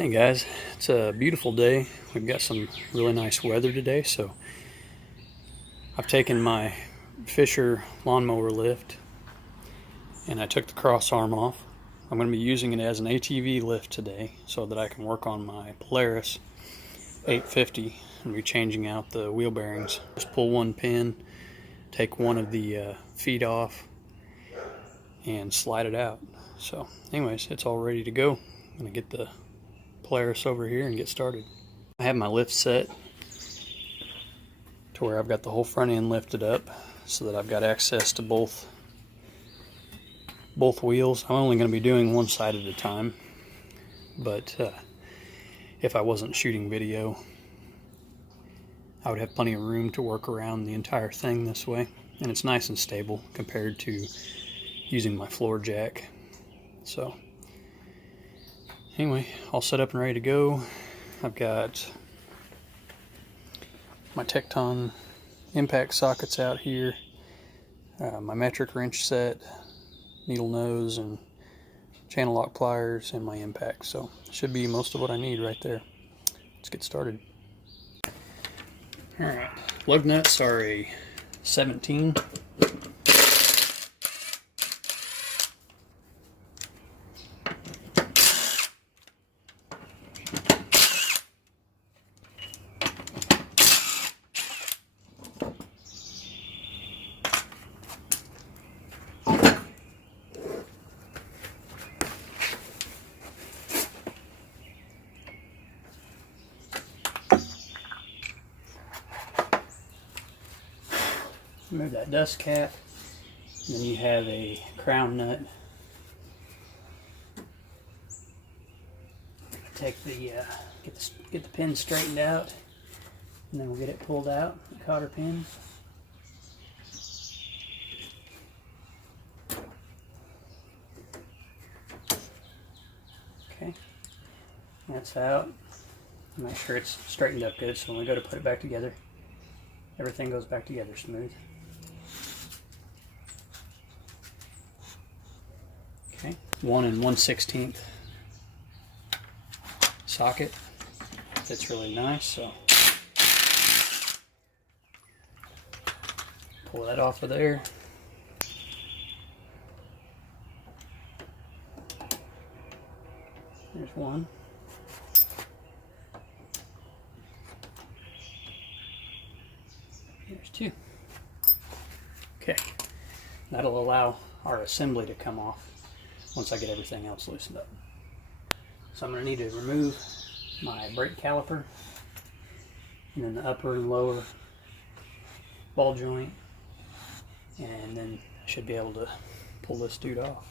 Hey guys, it's a beautiful day. We've got some really nice weather today, so I've taken my Fisher lawnmower lift and I took the cross arm off. I'm going to be using it as an ATV lift today so that I can work on my Polaris 850 and be changing out the wheel bearings. Just pull one pin, take one of the feet off and slide it out. So anyways, it's all ready to go. I'm going to get the Polaris over here and get started. I have my lift set to where I've got the whole front end lifted up so that I've got access to both wheels. I'm only going to be doing one side at a time, but if I wasn't shooting video, I would have plenty of room to work around the entire thing this way, and it's nice and stable compared to using my floor jack. So anyway, all set up and ready to go. I've got my Tecton impact sockets out here, my metric wrench set, needle nose and channel lock pliers, and my impact. So should be most of what I need right there. Let's get started. Alright, lug nuts are a 17. Remove that dust cap, and then you have a crown nut. Take the get the pin straightened out, and then we'll get it pulled out. The cotter pin. Okay, that's out. Make sure it's straightened up good, so when we go to put it back together, everything goes back together smooth. Okay, 1 1/16 socket. Fits really nice, so pull that off of there. There's one. There's two. Okay, that'll allow our assembly to come off once I get everything else loosened up. So I'm going to need to remove my brake caliper, and then the upper and lower ball joint, and then I should be able to pull this dude off.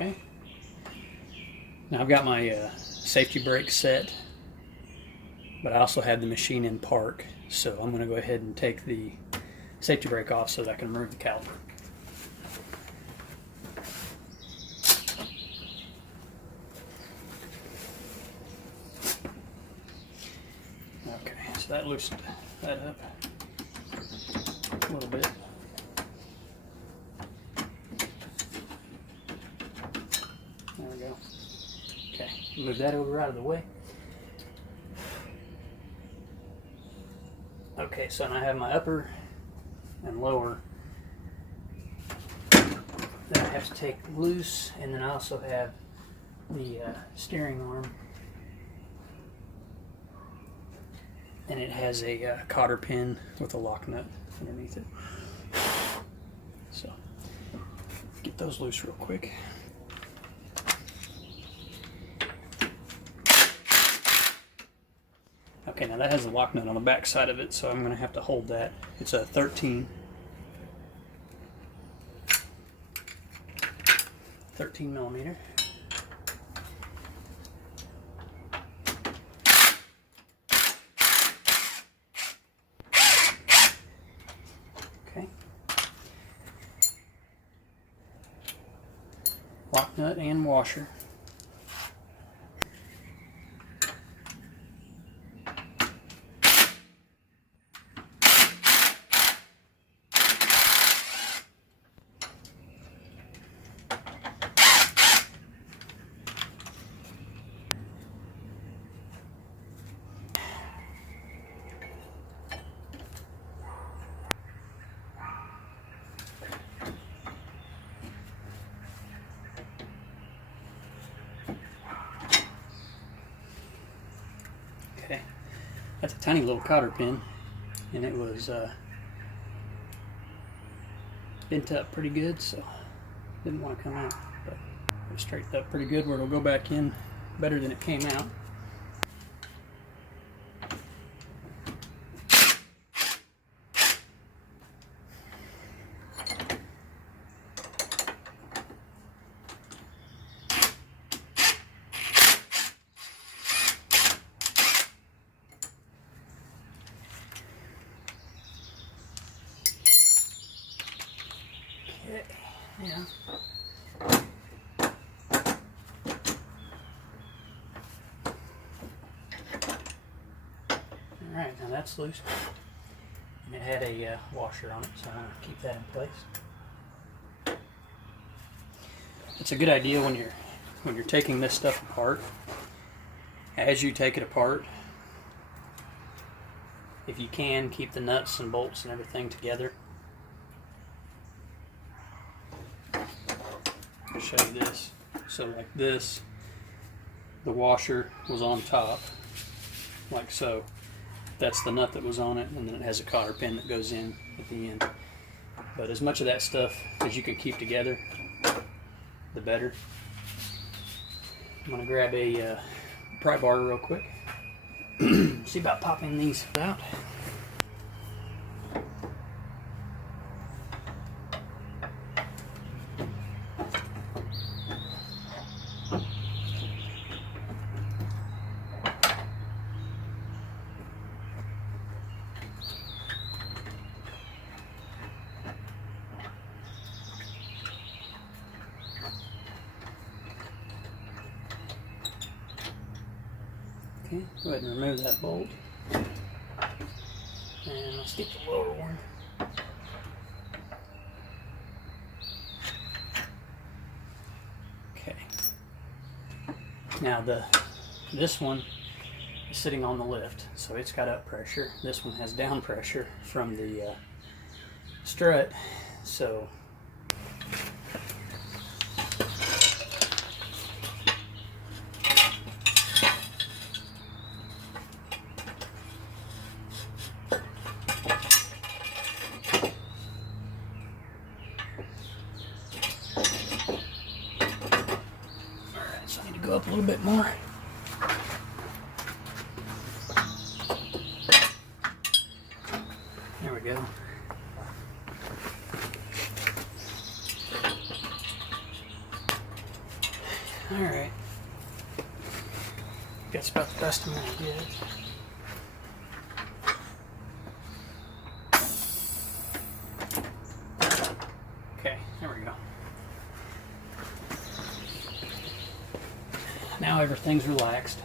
Okay, now I've got my safety brake set, but I also have the machine in park, so I'm going to go ahead and take the safety brake off so that I can remove the caliper. Okay, so that loosened that up a little bit. There we go. Okay, move that over out of the way. Okay, so now I have my upper and lower that I have to take loose, and then I also have the steering arm, and it has a cotter pin with a lock nut underneath it. So get those loose real quick. Okay, now that has a lock nut on the back side of it, so I'm going to have to hold that. It's a 13 millimeter. lock nut and washer. Okay, that's a tiny little cotter pin, and it was bent up pretty good, so didn't want to come out, but it was straightened up pretty good where it'll go back in better than it came out. Yeah. Alright, now that's loose. And it had a washer on it, so I'm going to keep that in place. It's a good idea when you're taking this stuff apart. As you take it apart, if you can, keep the nuts and bolts and everything together. I'll show you this. So like this, the washer was on top, like so. That's the nut that was on it, and then it has a cotter pin that goes in at the end. But as much of that stuff as you can keep together, the better. I'm going to grab a pry bar real quick. See about popping these out. Okay, go ahead and remove that bolt. And let's get the lower one. Okay. Now this one is sitting on the lift, so it's got up pressure. This one has down pressure from the strut, so go up a little bit more. There we go. All right. That's about the best I'm gonna get. Okay, there we go. Now everything's relaxed.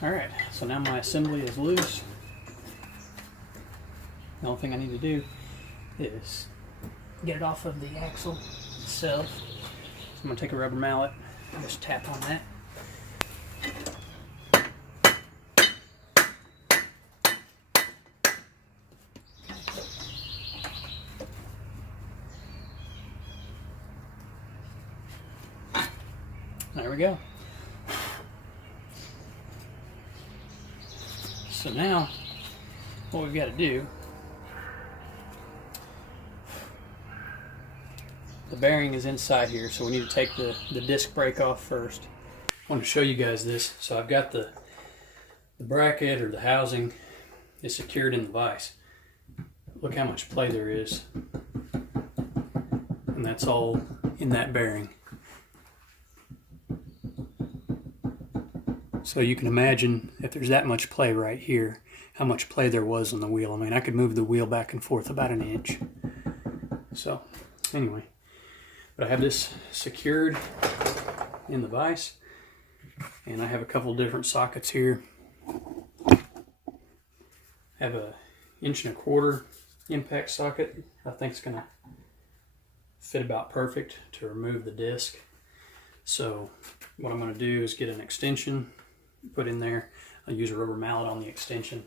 Alright, so now my assembly is loose. The only thing I need to do is get it off of the axle itself. So I'm going to take a rubber mallet and just tap on that. There we go. So now what we've got to do, the bearing is inside here, so we need to take the disc brake off first. I want to show you guys this. So I've got the bracket or the housing is secured in the vise. Look how much play there is. And that's all in that bearing. So you can imagine if there's that much play right here, how much play there was on the wheel. I mean, I could move the wheel back and forth about an inch. So anyway, but I have this secured in the vise, and I have a couple different sockets here. I have a 1.25" impact socket. I think it's gonna fit about perfect to remove the disc. So what I'm gonna do is get an extension, put in there. I'll use a rubber mallet on the extension.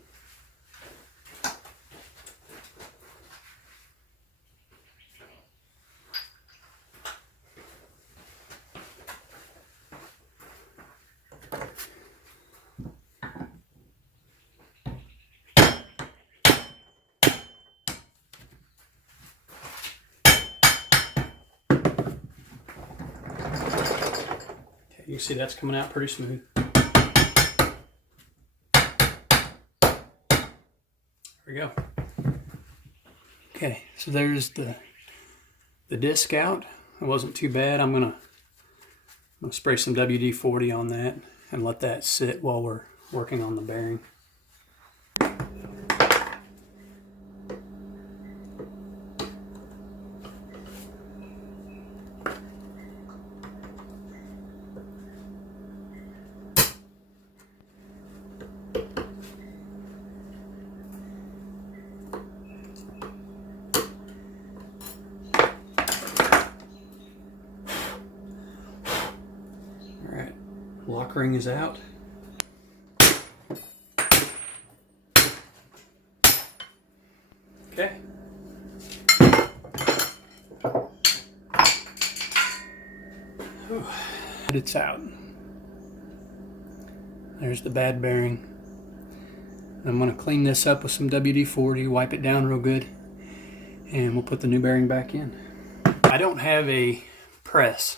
You can see that's coming out pretty smooth. There we go. Okay, so there's the disc out. It wasn't too bad. I'm gonna spray some WD-40 on that and let that sit while we're working on the bearing. Lock ring is out. Okay. Whew. It's out. There's the bad bearing. I'm going to clean this up with some WD-40, wipe it down real good, and we'll put the new bearing back in. I don't have a press.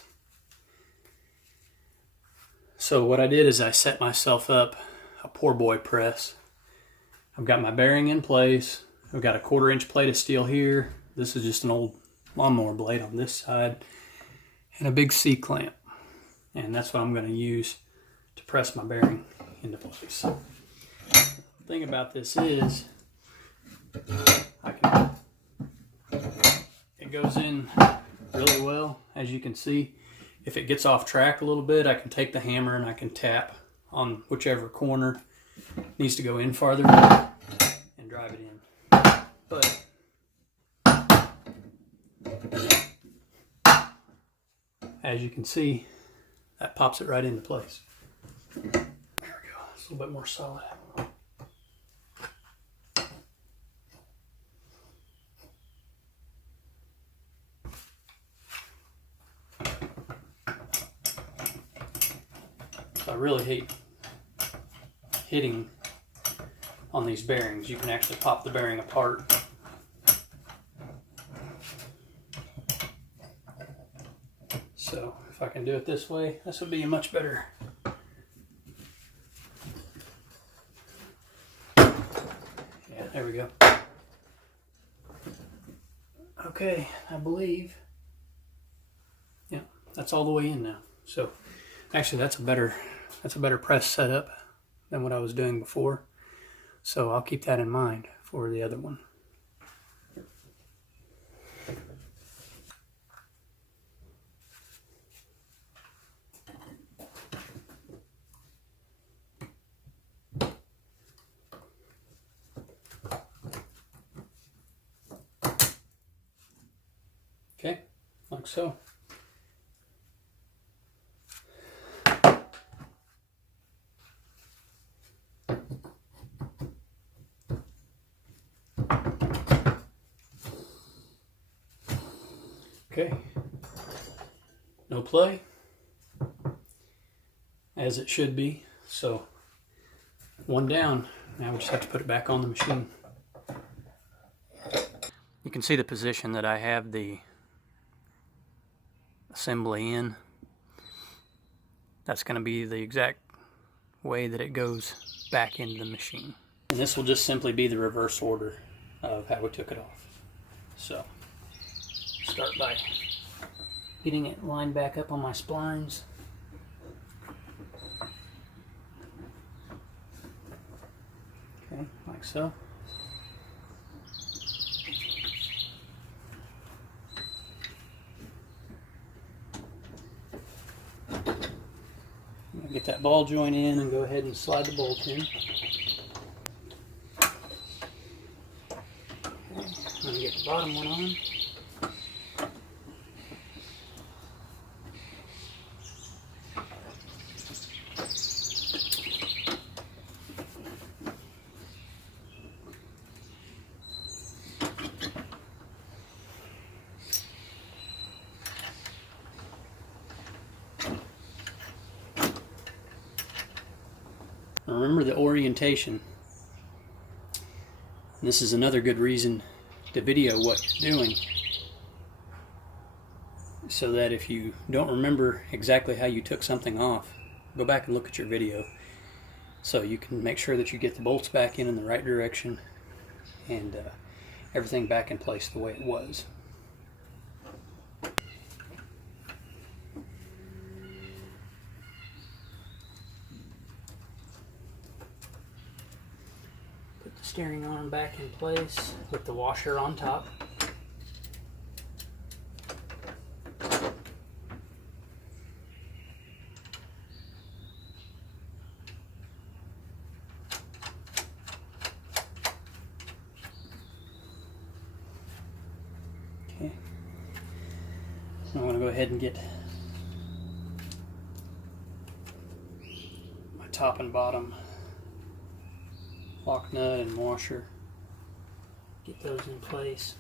So what I did is I set myself up a poor boy press. I've got my bearing in place. I've got a 1/4 inch plate of steel here. This is just an old lawnmower blade on this side. And a big C-clamp. And that's what I'm going to use to press my bearing into place. The thing about this is, it goes in really well, as you can see. If it gets off track a little bit, I can take the hammer and I can tap on whichever corner needs to go in farther and drive it in. But as you can see, that pops it right into place. There we go. It's a little bit more solid. I really hate hitting on these bearings. You can actually pop the bearing apart. So if I can do it this way, this will be a much better. Yeah, there we go. Okay, I believe, yeah, that's all the way in now. So actually that's a better press setup than what I was doing before. So I'll keep that in mind for the other one. Okay, like so. Okay, no play, as it should be. So one down. Now we just have to put it back on the machine. You can see the position that I have the assembly in. That's going to be the exact way that it goes back into the machine. And this will just simply be the reverse order of how we took it off. So, start by getting it lined back up on my splines. Okay, like so. Get that ball joint in and go ahead and slide the bolt in. Okay, I'm going to get the bottom one on. Remember the orientation. And this is another good reason to video what you're doing, so that if you don't remember exactly how you took something off, go back and look at your video so you can make sure that you get the bolts back in the right direction and everything back in place the way it was. Steering arm back in place with the washer on top. Okay. I'm going to go ahead and get my top and bottom lock nut and washer. Get those in place.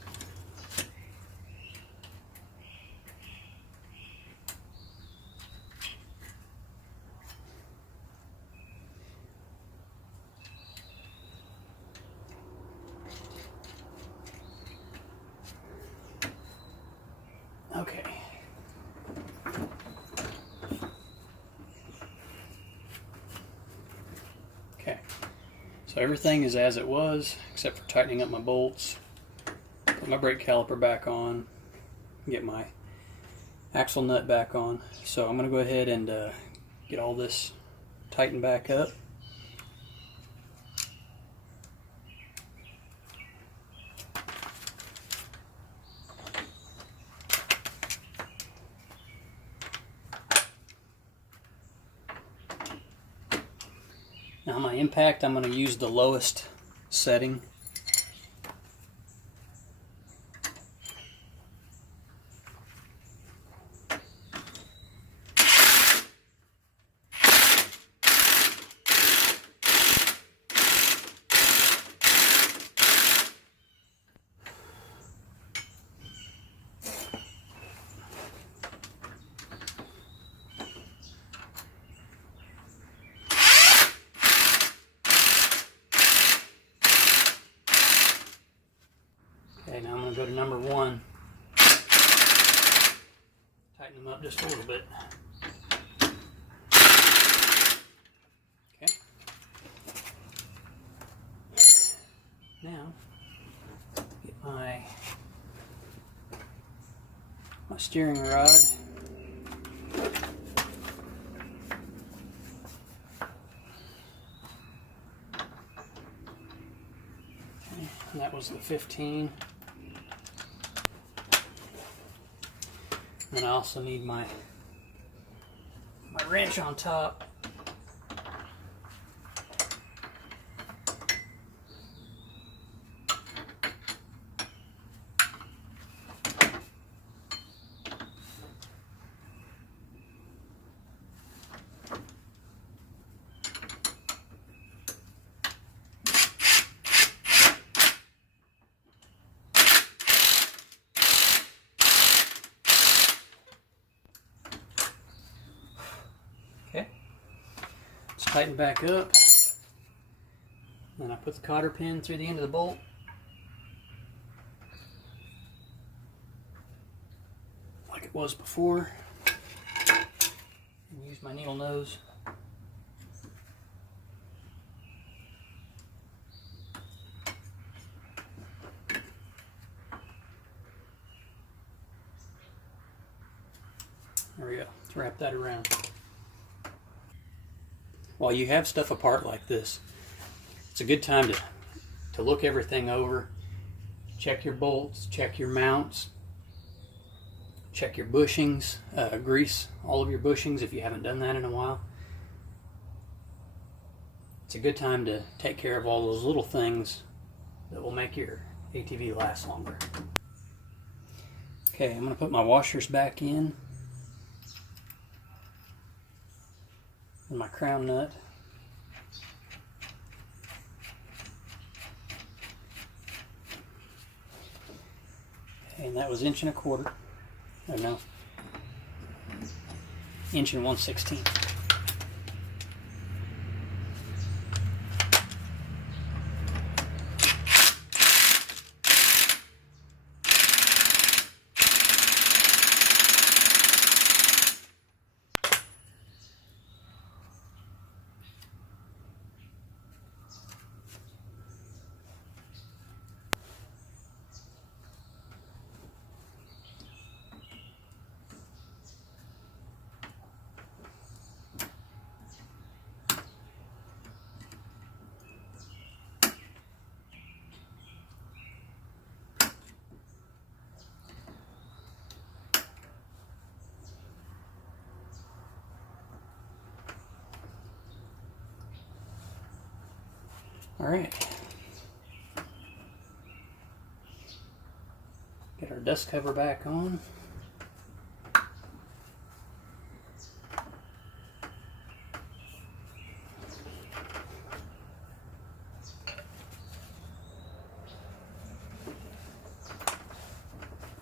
Okay. Okay. So everything is as it was, except for tightening up my bolts. Put my brake caliper back on. Get my axle nut back on. So I'm going to go ahead and get all this tightened back up. Now my impact, I'm going to use the lowest setting. Okay, now I'm going to go to number 1. Tighten them up just a little bit. Okay. Now, get my steering rod. Okay, and that was the 15. And I also need my wrench on top. Okay, let's tighten back up. Then I put the cotter pin through the end of the bolt. Like it was before. And use my needle nose. wrap that around. While you have stuff apart like this, it's a good time to look everything over. Check your bolts, check your mounts, check your bushings, grease all of your bushings if you haven't done that in a while. It's a good time to take care of all those little things that will make your ATV last longer. Okay, I'm going to put my washers back in and my crown nut. Okay, and that was 1 1/4. Oh no, 1 1/16. All right, get our dust cover back on.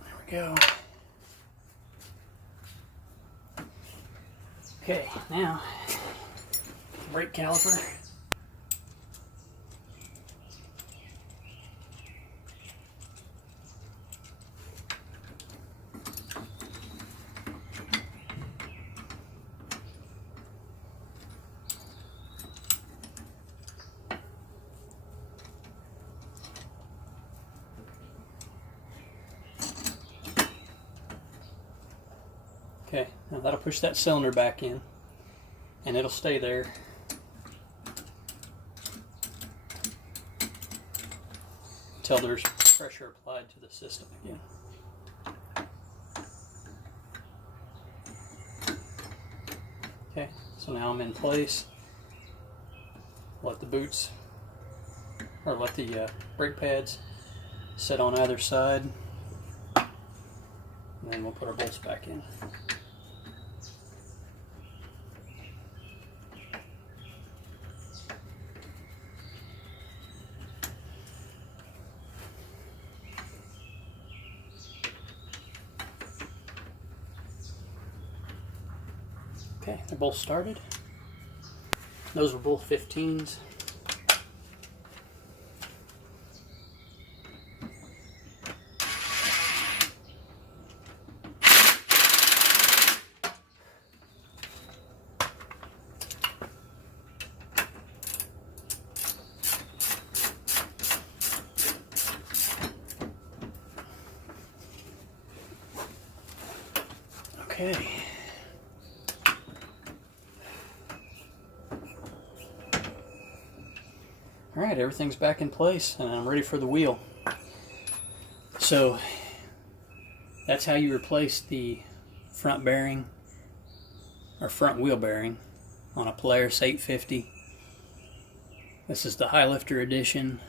There we go. Okay, now brake caliper. Okay, now that'll push that cylinder back in, and it'll stay there until there's pressure applied to the system again. Okay, so now I'm in place. Let the boots, or let the brake pads sit on either side, and then we'll put our bolts back in. Okay, they're both started. Those were both 15s. Okay. Alright, everything's back in place and I'm ready for the wheel. So that's how you replace the front bearing or front wheel bearing on a Polaris 850. This is the Highlifter Edition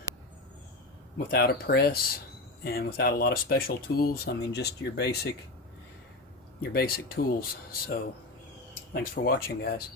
without a press and without a lot of special tools. I mean, just your basic tools. So thanks for watching, guys.